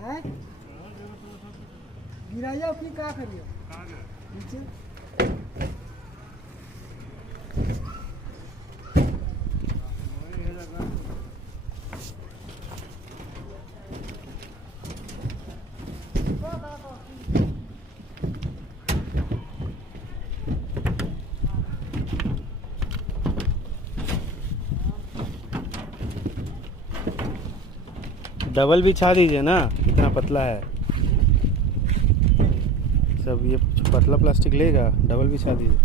हैं गिराइया फिर क्या करियो नीचे डबल बिछा दीजिए ना, इतना पतला है सब, ये पतला प्लास्टिक लेगा, डबल बिछा दीजिए।